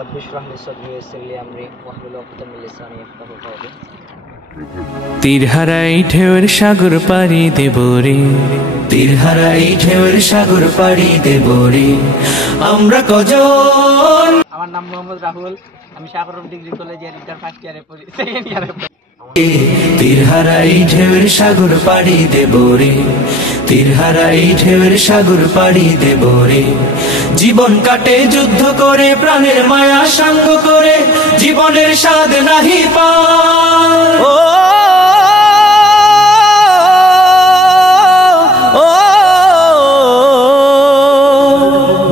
رب اشرح لي صدري ويسر لي امري واحلل عقدة من لساني يفقهوا قولي তীরহারাই ঢেউর সাগর পাড়ি দেব রে, তীরহারাই ঢেউর সাগর পাড়ি দেব রে আমরা কজন। আমার নাম মোহাম্মদ রাহুল, আমি সাগর ডিগ্রি কলেজের ইন্টার ফার্স্ট ইয়ারে পড়ি, সেকেন্ড ইয়ারে পড়ি। তীরহারাই ঢেউর সাগর পাড়ি দেব রে, তীরহারাই ঢেউর সাগর পাড়ি দেব রে। জীবন কাটে যুদ্ধ করে, প্রাণের মায়া সাঙ্গ করে, জীবনের স্বাদ নাহি পায়।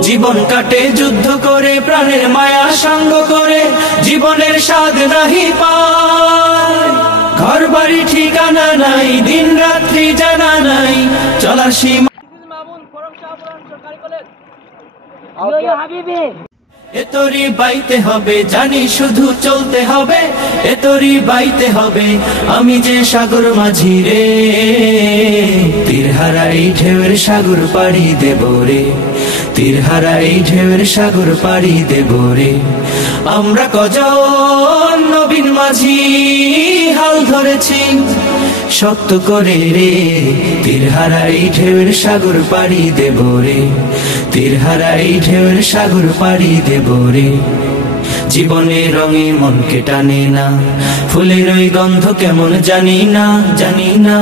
জীবন কাটে যুদ্ধ করে, প্রাণের মায়া সাঙ্গ করে, জীবনের স্বাদ নাহি পায়। ঘর বাড়ি ঠিকানা নাই, দিন রাত্রি জানা নাই, চলার সীমা এতরি বাইতে হবে, জানি শুধু চলতে হবে, এতরি বাইতে হবে, আমি যে সাগর মাঝি রে। তীরহারাই ঢেউর সাগর পাড়ি দেব রে, তীরহারাই ঢেউর সাগর পাড়ি দেব রে। আমরা কজন নবীন মাঝি হাল ধরেছি শক্ত করে রে, তীরহারাই ঢেউর সাগর পাড়ি দেব রে, তীরহারাই ঢেউর সাগর পাড়ি দেব রে। জীবনের রঙে মনকে টানে না, ফুলের ওই গন্ধ কেমন জানি না, জানি না,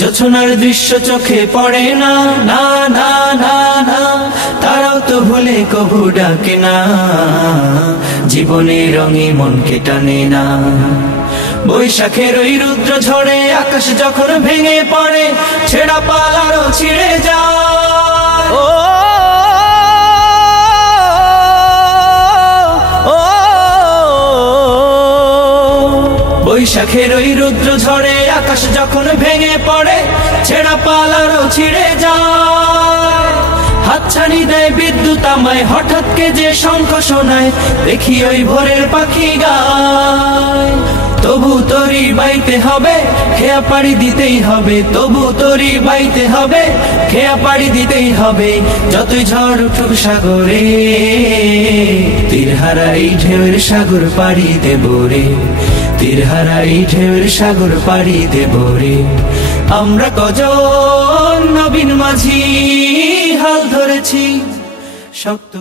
জোছনার দৃশ্য চোখে পড়ে না, না না না না, তারাও তো ভুলে কবু ডাকে না। জীবনের রঙে মনকে টানে না, বৈশাখের ওই রুদ্র ঝড়ে আকাশ যখন ভেঙে পড়ে, ছেঁড়া পাল আরো ছিঁড়ে যায়। বৈশাখের ওই রুদ্র ঝড়ে আকাশ যখন ভেঙে পড়ে, ছেঁড়া পাল আরো ছিঁড়ে যায়। হাতছানি দেয় বিদ্যুৎ আমায়, হঠাৎ কে যে শঙ্খ শোনায়, দেখি ওই ভোরের পাখি গায়। তবু তরি বাইতে হবে, খেয়া পাড়ি দিতেই হবে, তবু তরি বাইতে হবে, খেয়া পাড়ি দিতেই হবে, যতই ঝড় উঠুক সাগরে। তীরহারাই ঢেউর সাগর পাড়ি দেব রে, তীরহারাই ঢেউর সাগর পাড়ি দেব রে। আমরা কজন নবীন মাঝি হাল ধরেছি শক্ত।